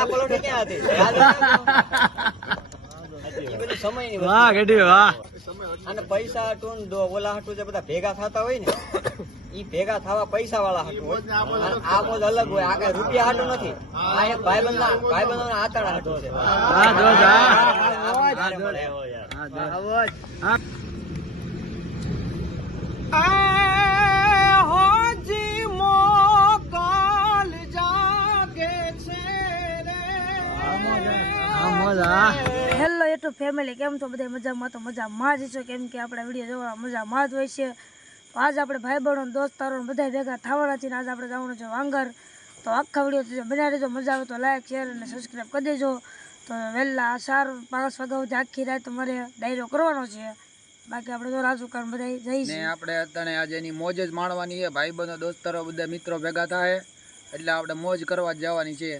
ત્યાં પલોઠી ક્યાં હતી યાદ બધું સમયની વસ્તુ. વાહ ગઢવી વાહ. અને પૈસા હાટું ને ઓલા હાટું જે બધા ભેગા થતા હોય ને ઈ ભેગા થવા પૈસા વાળા હાટું હોય. અને આ મોજ અલગ હોય. આ કઈ રૂપિયા હાટું નથી. આ એક ભાઈબંધના આતાડા હાટું છે. હા જોજ હા હોજી મોગલ જાગે છે રે. હેલો યુટ્યુબ ફેમિલી, કેમ છો બધા? મજામાં? તો મજામાં જ છો, કેમ કે આપણા વિડીયો જોવા મજામાં જ હોય છે. તો આજ આપણે ભાઈ બહેનો દોસ્તારો બધા ભેગા થવાના છીએ. આજે આપણે જવાનું છે વાંગર. તો આખા વિડીયો બનાવી દેજો. મજા આવે તો લાઈક શેર અને સબસ્ક્રાઈબ કરી દેજો. તો વહેલા 4-5 વાગ્યા સુધી આખી રાત અમારે ડાયરો કરવાનો છે. બાકી આપણે તો રાજુકાન બધા જઈશું. આપણે અત્યારે આજે એની મોજ જ માણવાની છે. ભાઈ બંધો દોસ્તારો બધા મિત્રો ભેગા થાય એટલે આપણે મોજ કરવા જ જવાની છે.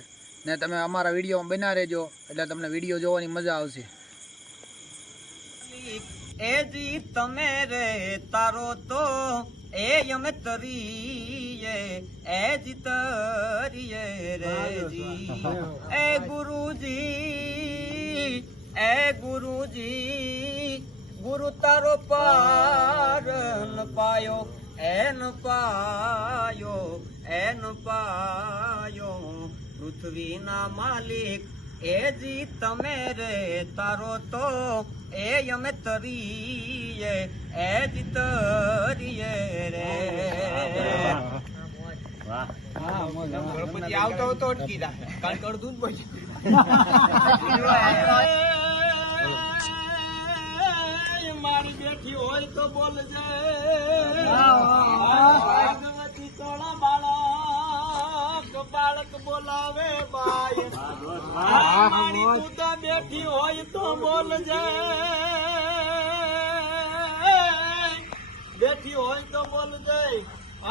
ને તમે અમારા વિડીયોમાં બના રહેજો એટલે તમને વિડીયો જોવાની મજા આવશે. એ જી તમે રે તારો તો એ અમે તરીએ એ જી તરીએ રે જી એ ગુરુજી ગુરુ તારો પાર ન પાયો એન પાયો પૃથ્વીના માલિક એ જી તમે રે તારો તો એ અમે તરીએ એ જી તરીએ રે. ગણપતિ આવતો હતો અટકી જાય કારણ કે અડધું જ મારી બેઠી હોય તો બોલજે બાળક બોલાવે બાય મારી દૂધા બેઠી હોય તો બોલજે બેઠી હોય તો બોલજે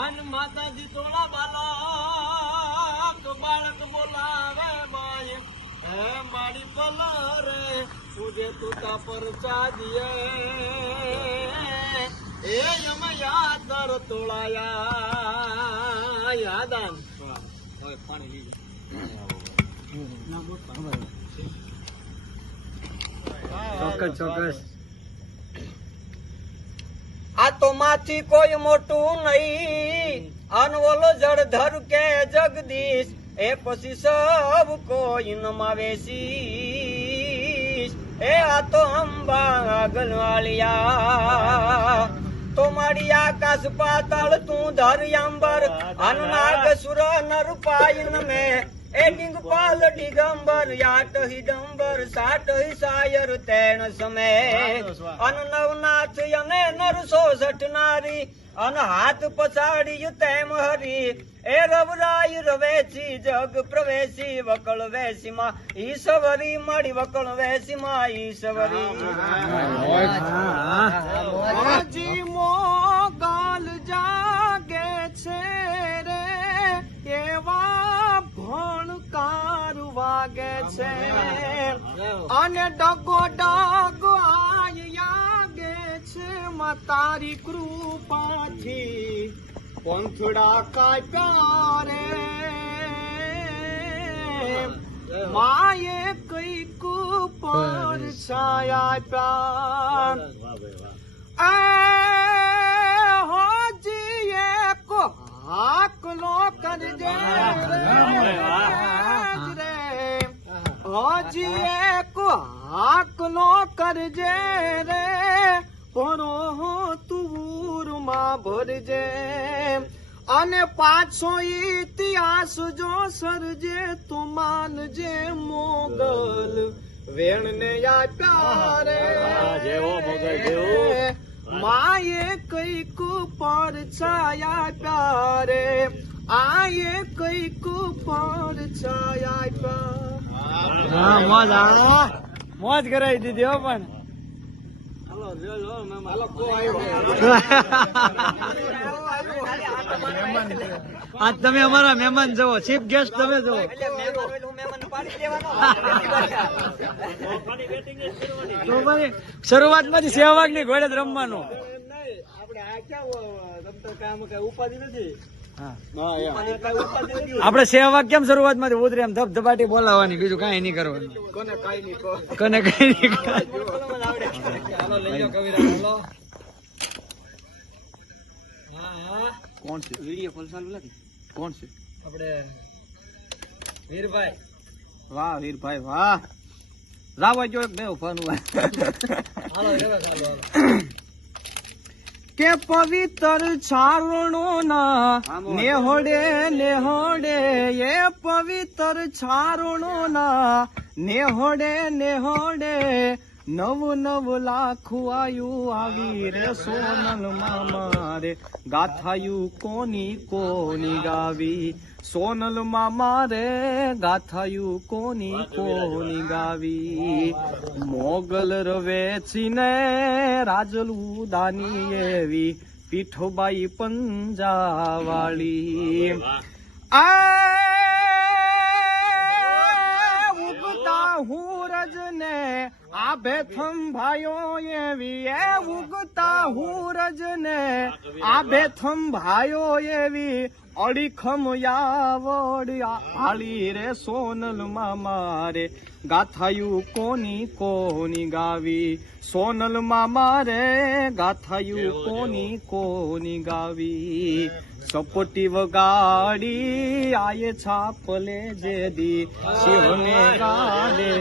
અન માતાજી તોળા બાળક બોલાવે બાય હે મારી પલરે તુજે તુતા પર ચાદીએ એ યમ યાદર તોળાયા યાદાન ચોક્કસ આ તો માથી કોઈ મોટું નહીં અન ઓલો જળધર કે જગદીશ એ પછી સબ કોઈ નમાવે શીશ એ આ તો અંબા ગલવાલિયા તો મારી આકાશ પાતાળ તું ધરયાંબર અનનાગ સુર નર પાયન મે એ ડિંગપાલ ડિગંબર યાટ હિડંબર સાટ સાયર તેણ સમે અન નવનાથ અને નરસો સઠનારી અન હાથ પછાડી તેમ હરી એ રવરાય રવેસી જગ પ્રવેશી વકળ વેસી માં ઈશ્વરી મળી વકળ વેસી માં ઈશ્વરી હોજી મોગલ જાગે છે રે એવા ભણકાર વાગે છે અને ડગો ડગો આગે છે માં તારી કૃપાથી પંથડા કાપ્યા રે માએ કઈક પર છાયા હોજી એક હાકલો કરજે રે હોજી એક હાકલો કરજે રે પરો તુરમાં ભરજે અને પાછો ઇતિહાસ જો સરજે તો માનજે મોગલ વેણને આપ્યા રે માએ કઈક પર છાયા પ્યારે આયે કઈક પર છાયા પ્યા. મોજ કરાવી દીધી હો પણ આજ તમે અમારા મહેમાન જવો, ચીફ ગેસ્ટ તમે જવો. તો ભાઈ શરૂઆત માંથી સહેવાગ ની ઘોડે જ રમવાનું. આપડે આ ક્યાં રમતા કામ કઈ ઉપાધિ નથી. આપણે સેવા કેમ શરૂઆતમાં ઉતરે એમ ધબધબાટી બોલાવવાની, બીજું કાંઈ નહીં કરવાનું. કોને કઈ નહીં કોણ છે વિડીયો કોલ ચાલુ નથી? કોણ છે? આપણે વીરભાઈ. વાહ વીરભાઈ વાહ, લાવો જો એક બે ઉભાનું હાલો રેવા ચાલો. કે પવિત્ર છારણો ના નેહોડે નેહોડે, એ પવિત્ર છારણો ના નેહોડે નેહોડે, નવ નવ લાખ આયુ આવી રે સોનલ મામા રે, ગાથાયું કોની કોની ગાવી, સોનલ મામા રે ગાથાયું કોની કોની ગાવી. મોગલ રવેચીને રાજલું દાની એવી, પીઠોબાઈ પંજાવાળી. ઉગતા હુરજ ને આભે થંભાયો એવી, એ ઉગતા હુરજ ને આભે થંભાયો એવી, અડીખમ યાવડ હાલી રે સોનલ મામા રે, ગાથાયું કોની કોની ગાવી, સોનલ મામા રે ગાથાયું કોની કોની ગાવી. સપટી વગાડી આયે છાપલે જેદી, શિવને ગાડે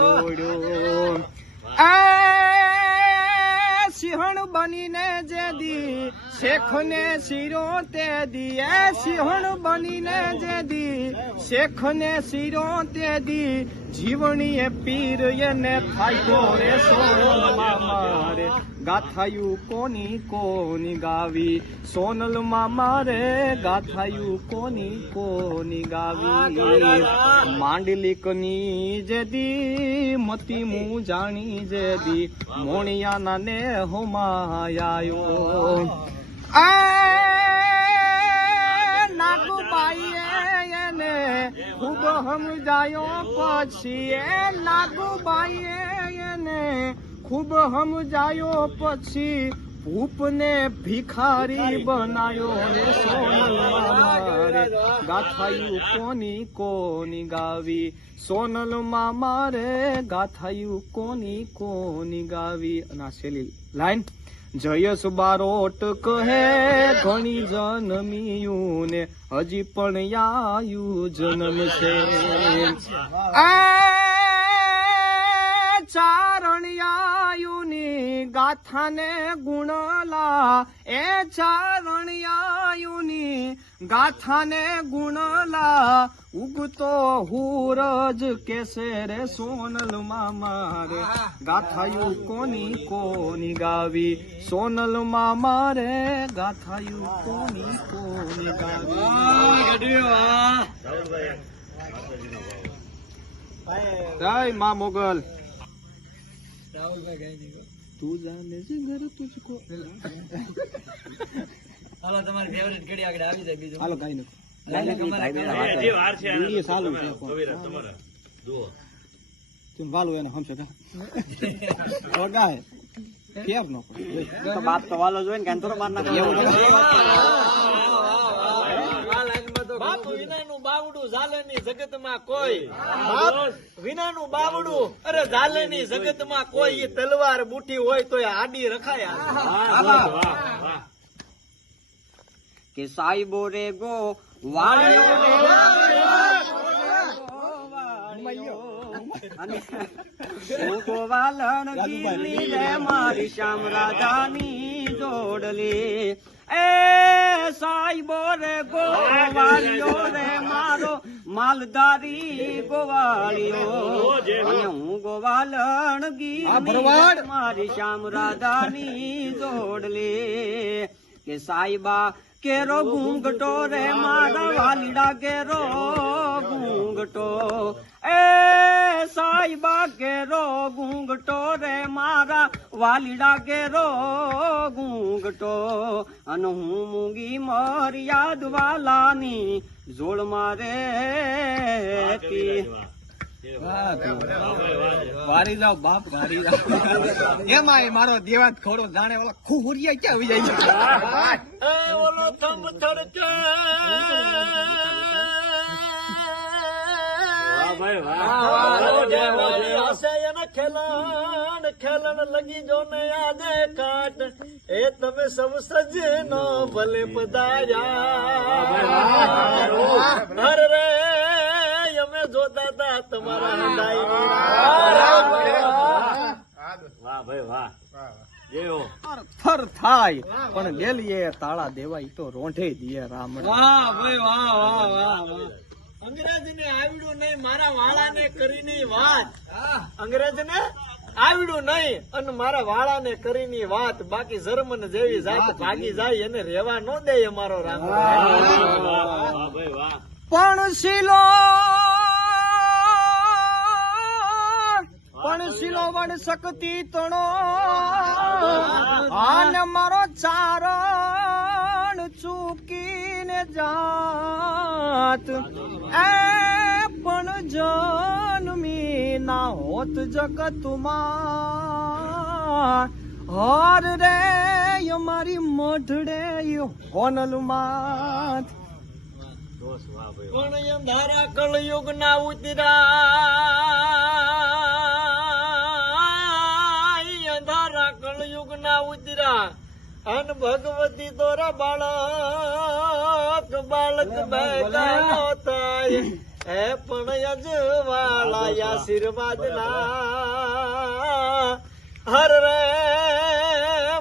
જોડ્યો. સિંહણ બનીને જેદી શેખને શિરો તે દી, એ સિંહણ બનીને જેદી શેખને શિરો તે દી, જીવણીએ પીર એને થાય રે સોનલ મામા રે, ગાથાયું કોની કોની ગાવી, સોનલ મામા રે ગાથાયું કોની કોની ગાવી. માંડલિકની જેદી મતી મું જાણી જેદી, મોણિયાના ને હોમાયો. નાગુબાઈએ એને ખૂબ સમજાયો પછી, એ નાગુબાઈએ એને ખૂબ સમજાયો પછી, ભૂપને ભિખારી બનાયો રે સોનલ મામા રે, ગાથાયું કોની કોની ગાવી, સોનલ મામા રે ગાથાયું કોની કોની ગાવી. અને આ છેલ્લી લાઈન, જયસ બારોટ કહે ઘણી જન્મિયું ને, હજી પણ આયુ જન્મ છે. ચારણિયાયુની ગાથાને ગુણલા, એ ચારણિયાયુની ગાથાને ગુણલા, ઉગતો હુરજ કેસે રે સોનલ મામા રે, ગાથાયું કોની કોની ગાવી, સોનલ મામા રે ગાથાયું કોની કોની ગાવી. જય મા મોગલ. તું જાને છે ઘર તુજકો. હાલો તમારી ફેવરિટ ઘડી આગળ આવી જાય. બીજું હાલો ગાઈ નાખો. તું વાલો એને હમશે કા ગાય કેમ નો તો બાપ તો વાલો જોઈને કે અંતરો માર નાખે. બાપ વિનાનું બાવડું ઝાલેની જગતમાં કોઈ, બાપ વિનાનું બાવડું અરે ઝાલેની જગતમાં કોઈ, એ તલવાર બુઠી હોય તો આડી રખાયા. કે સાઈબો રે ગો વાળ્યો ગોવાલણ ગીરી રે મારી શ્યામ રાધાની જોડલી, એ સાઈબો રે ગોવાળિયો રે મારો માલધારી ગોવાળિયો, અને હું ગોવાલણ ગીરી મારી શ્યામ રાધાની જોડલી. કે સાઈબા કેરો ઘૂંઘટો રે મારા વાલીડા કેરો ઘૂંઘટો, એ સાઈબા કેરો ઘૂંઘટો રે મારા વાલીડા કેરો ઘૂંઘટો, અને હું મૂંગી મર્યાદ વાલાની જોડ મારે. વારી જાવ બાપ વારી જાવ એમાં મારો દેવાત ખોડો જાણે ઓલા ખુહુરિયા ક્યાં આવી જાય છે ઓલો થમ થડકે ખેલણ લગી જો ને યાદે કાટ એ તમે સૌ સજનો ભલે પધાર્યા રે અમે જોતા હતા તમારા થર થાય પણ ડેલીએ તાળા દેવાય તો રોંઢે દીએ રામ વાહ ભાઈ વાહ વાહ વાહ અંગ્રેજને આવડ્યું નહીં મારા વાળાને કરીને વાત અંગ્રેજને આવડ્યું નહીં અને મારા વાળાને કરીને વાત બાકી જર્મન જેવી જાત ભાગી જાય એને રેવા ન દે અમારો રામ પણ શીલો વડ શક્તિ તણો અને મારો ચારણ ચૂકીને જાત એ પણ જન્મી ના હોત જગતમાં હર રે અમારી મઢડે હોનલ માત પણ અંધારા કળયુગ ના ઉતરા અન ભગવતી તોરા બાળક ભેગા નો થાય એ પણ અજવાળા આશીર્વાદ ના હર રે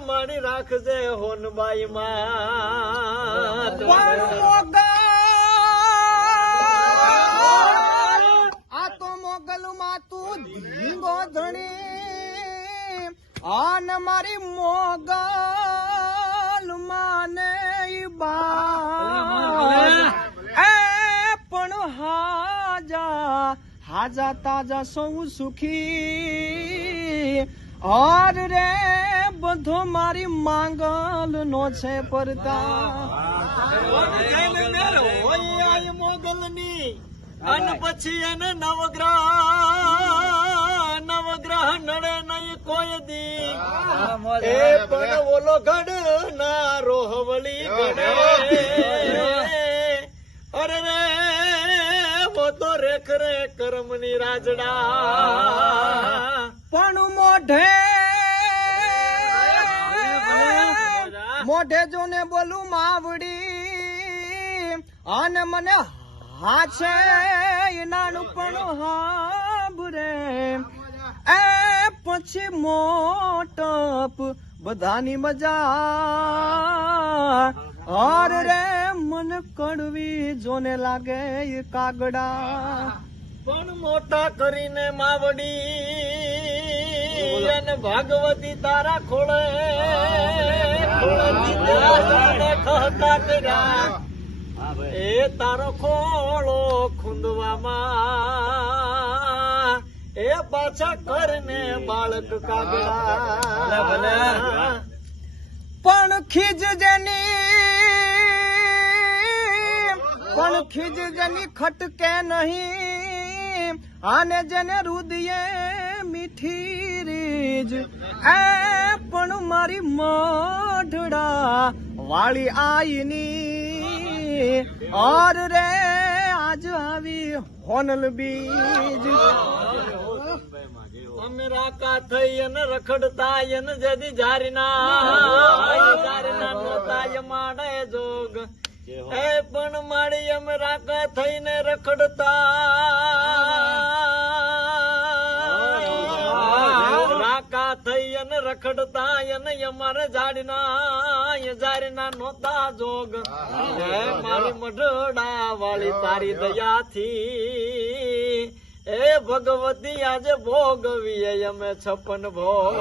મારી રાખજે હોનબાઈ માં આ તો મોગલ માં તું ધીંગો ધણી આન મારી મોગલ માને એ પણ હાજા તાજા સૌ સુખી ઓર રે બધો મારી માંગલ નો છે પડતા મોગલ ની અને પછી એને નવગ્રહ નડે નહીં કોઈ દી એ પણ ઓલો ગઢ ના રોહવળી ગઢે અરે રે વો તો રેખ રે કર્મ ની રાજડા પણ મોઢે જોને બોલું માવડી અને મને હાચે નાનું પણ હાબરે એ પછી મોટપ બધાની મજા ઓર રે મન કડવી જોને લાગે કાગડા પણ મોટા કરીને માવડી અને ભાગવતી તારા ખોળે ખહતા કર્યા એ તારો ખોળો ખૂંદવામાં એ પાછા કરને બાળક કાગડા પણ ખીજ જેની ખટકે નહીં આને જેને રુદિયે મીઠી રીજ એ પણ મારી મઢડા વાળી આઈની ઓર રે આજ આવી હોનલ બીજ અમે રાકા થઈ અને રખડતા એને જદી જારીના નોતા માડે જોગ એ પણ માડી અમે રાકા થઈને રખડતા રાકા થઈ અને રખડતા એને અમારે જારીના નોતા જોગ એ મારી મઢડા વાળી તારી દયાથી એ ભગવતી આજે ભોગવીએ અમે 56 ભોગ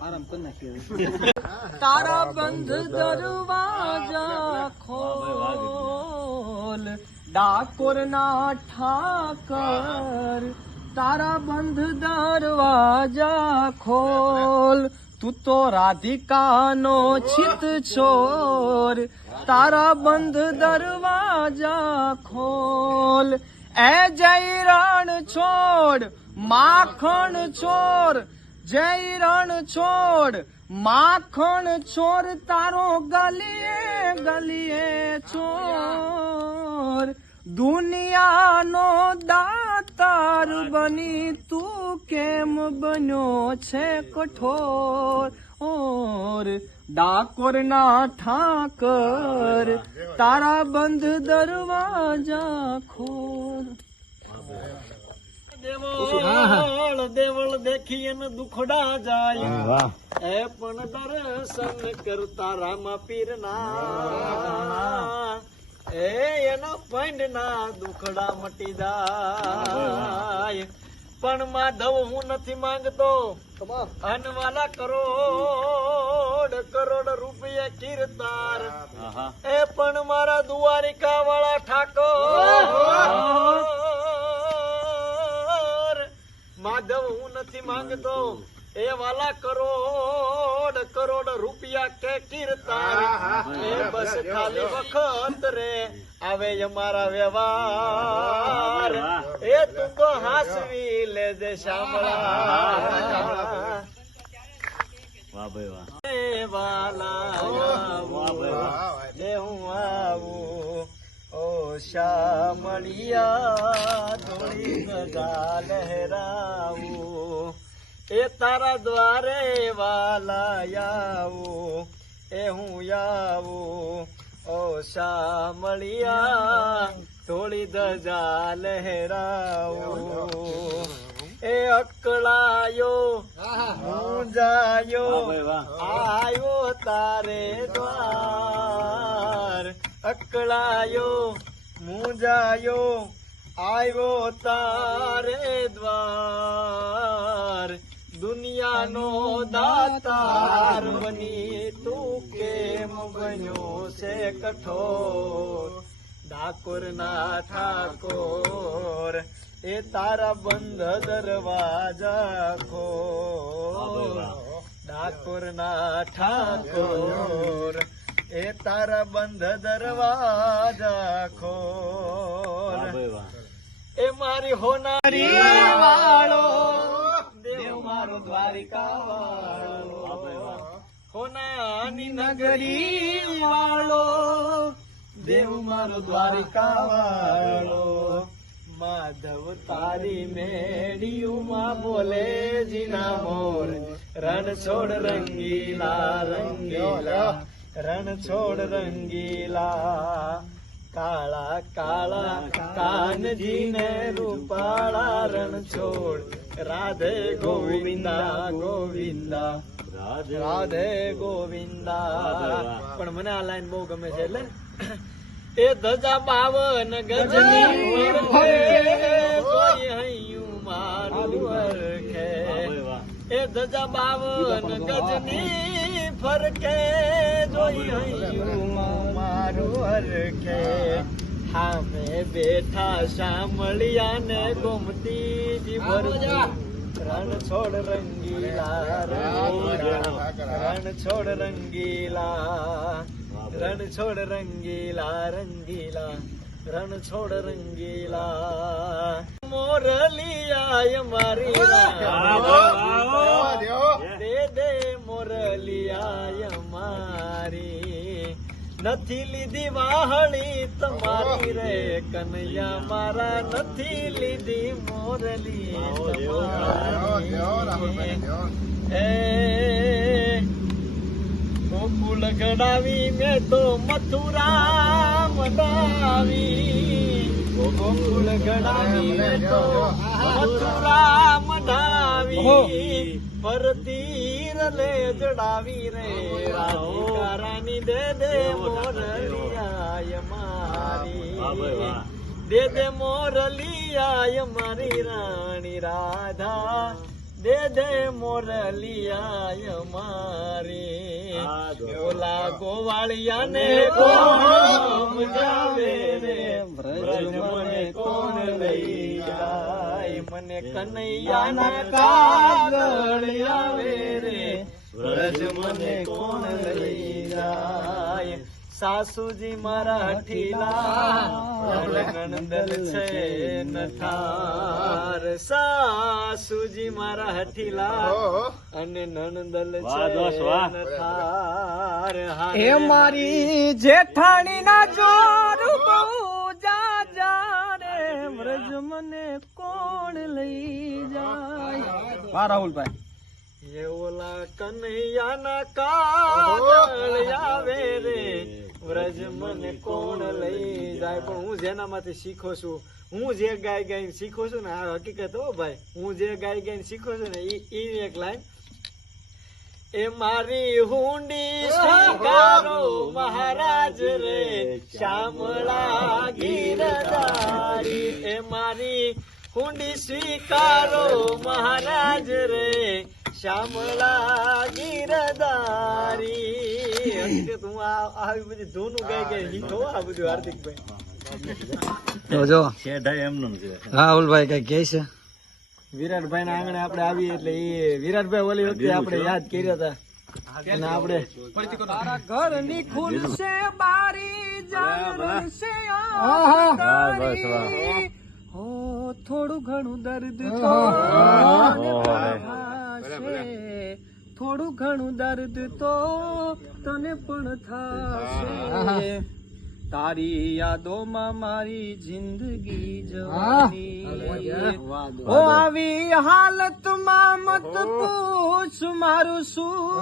આરામ કરી નાખીએ તારા બંધ દરવાજા ખોલ ડાકોર ના ઠાકર તારા બંધ દરવાજા ખોલ તું તો રાધિકાનો ચિત છોર તારા બંધ દરવાજા ખોલ એ જય રણ છોડ માખણ ચોર જય રણ છોડ માખણ ચોર તારો ગલીએ ગલીએ ચોર દુનિયાનો દાતાર બની તું કેમ બન્યો છે કઠોર ઓર ડાકોરના ઠાકર તારા બંધ દરવાજા ખોલ. દેવળ દેવળ દેખી ને દુખડા જાય એ પણ દર્શન કરતા રામ પીરના એ એના પંડ ના દુખડા મટી જાય પણ માધવ હું નથી માંગતો અનવાલા કરોડ કરોડ રૂપિયા કીર્તાર એ પણ મારા દ્વારિકા વાળા ઠાકોર માધવ હું નથી માંગતો એ વાલા કરોડ કરોડ રૂપિયા કે કીર્તાર એ બસ ખાલી વખત રે આવે અમારા વ્યવહાર એ તું તો હાસવી લેજે શામળા વાલા હું આવું ઓ શામળિયા થોડી ગજા લહેરાવું એ તારા દ્વારે વાલા આવું એ હું આવું ઓ શામળિયા થોડી ધજા લહેરાવું એ અકળાયો મૂંઝાયો આયો તારે દ્વાર અકળાયો મૂંઝાયો આવ્યો તારે દ્વાર દુનિયાનો દાતાર બની તું કેમ બન્યો છે કઠોર ડાકોરના ઠાકોર એ તારા બંધ દરવાજા ખોલ ડાકોરના ઠાકોર એ તારા બંધ દરવાજા ખોલ એ મારી હોનારી વાળો દેવ મારો દ્વારિકા વાળો હોનાની નગરી વાળો દેવ મારો દ્વારિકા વાળો માધવ તારી મેડિયુમાં બોલે જીના મોર રણ છોડ રંગીલા રંગીલા રણ છોડ રંગીલા કાળા કાળા કાનજીને રૂપાળા રણ છોડ રાધે ગોવિંદા ગોવિંદા રાધે ગોવિંદા પણ મને આ લાઈન બહુ ગમે છે એટલે એ ધજા 52 ગજની કોઈ હૈયું મારું હરખે એ ધજા 52 ગજની ફરકે જોઈ હૈયું મારું હરખે હામે બેઠા શામળિયાને ગોમતી ભરતી રણ છોડ રંગીલા રણ છોડ રંગીલા રણ છોડ રંગીલા રંગીલા રણ છોડ રંગીલા મોરલિયા મારી દે દે મોરલિયા મારી નથી લીધી વાહણી તમારી રે કનૈયા મારા નથી લીધી મોરલી એ ગોકુળ ગડાવી મેં તો મથુરા મડાવી ગોકુળ ગડાવી મેં તો મથુરા મડાવી પર તીર લે જડાવી રે રાધિકા રાની દે દે મોરલિયા મારી દે દે મોરલિયા મારી રાણી રાધા દે દે મોરલિયા મારી ઓલા ગોવાળિયાને કોણ જાવે રે બ્રજ મને કોણ લઈ જાય મને કનૈયાના કાગળ આવે રે બ્રજ મને કોણ લઈ જાય સાસુજી મારા હઠીલા નણંદલ છે નઠાર સાસુજી મારા હઠીલા અને નણંદલ છે નઠાર હે મારી જેઠાણી ના જોર બહુ જા રે વ્રજ મને કોણ લઈ જાય વાહ રાહુલભાઈ એ ઓલા કનૈયાના કાગળ આવે રે વ્રજ મને કોણ લઈ જાય પણ હું જેનામાંથી શીખો છું હું જે ગાય ગાઈને શીખું છું ને આ હકીકત હો ભાઈ હું જે ગાય ગાઈને શીખું છું ને ઈ એક લાઈન એ મારી હુંડી સ્વીકારો મહારાજ રે શ્યામળા ગીરધારી એ મારી હુંડી સ્વીકારો મહારાજ રે શ્યામળા ગીરધારી તું આવી બધી ધૂનું ગાય ગાય શીખો આ બધું હાર્દિકભાઈ જો એમનું છે રાહુલભાઈ કઈ કે છે વિરાટભાઈ ના આંગણે આપણે આવીએ એટલે એ વિરાટભાઈ ઓલી વખતે આપણે યાદ કર્યા હતા અને આપણે તારા ઘરની ખુલશે બારી જાગશે હો થોડું ઘણું દર્દ તો થોડું ઘણું દર્દ તો તને પણ થશે તારી યાદોમાં મારી જિંદગી જવાની ઓ આવી હાલતમાં મત પૂછ મારું શું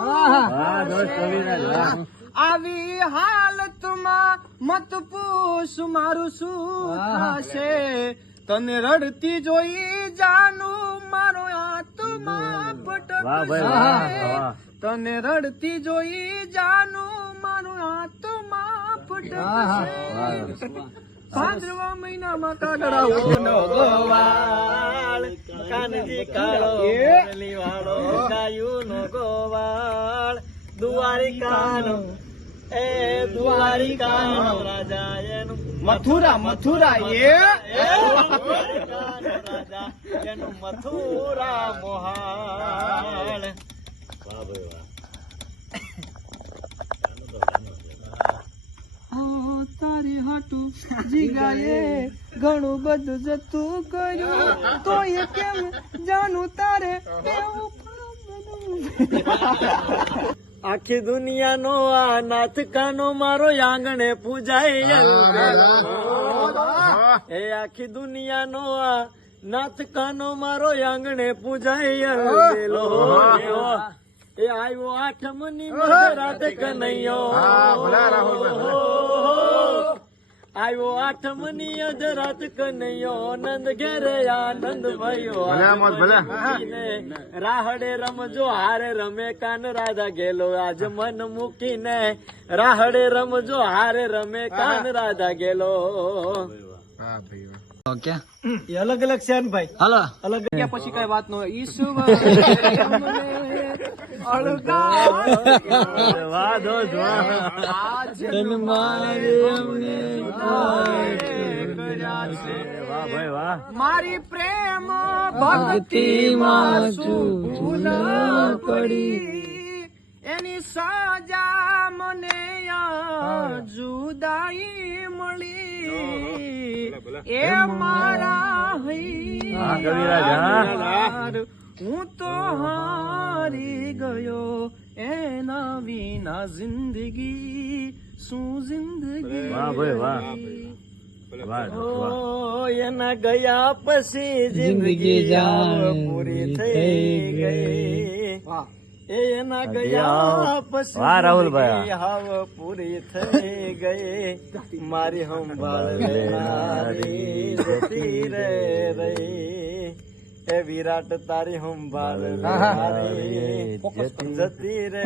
આવી હાલતમાં મત પૂછ મારું શું થશે તને રડતી જોઈ જાનું મારો આત્મા ભટકશે તને રડતી જોઈ જાનું મારો આત્મા ભટકશે ભાદરવા મહિનામાં કાગડાઓનો ગોવાળ કાનજી કાળો મુરલી વાળો ગાયુંનો ગોવાળ દ્વારિકાનો એ દ્વારિકાનો રાજા એનું મથુરા રાજા એનું મથુરા મોહાળ તારી હાટું જીગાએ ઘણું બધું જતું કર્યું તો એ કેમ જાનું તારે આખી દુનિયાનો આ નાથ કાનો મારો આંગણે પૂજાય એ આખી દુનિયાનો આ નાથ કાનો મારો આંગણે પૂજાય એ આવ્યો આઠમની રાત કનૈયો આવ્યો આઠમની અધરાત કનૈયો નંદ ઘેરે આનંદ ભયો રાહડે રમજો હારે રમે કાન રાધા ગેલો આજ મન મૂકીને રાહડે રમજો હારે રમે કાન રાધા ગેલો એ અલગ અલગ છે ને ભાઈ હાલો અલગ પછી કઈ વાત નો ઈશ્વર મારી પ્રેમ ભક્તિ માં પડી એની સજા મને જુદાઈ મળી એ મારા હું તો હારી ગયો એના વિના જિંદગી શું જિંદગી એના ગયા પછી જિંદગી પૂરી થઈ ગઈ એના ગયા પછી રાહુલભાઈ હાવ પૂરી થઈ ગઈ મારી સંભાળ લેનારી જતી રે રહી એ વિરાટ તારી સંભાળ લેનારી જતી રે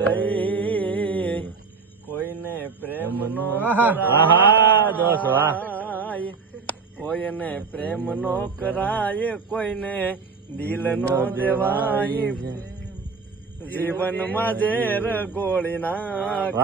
રહી કોઈને પ્રેમ નો કોઈને પ્રેમ નો કરાય કોઈને દિલ નો દેવાય જીવન માં ઝેર ગોળી નાખ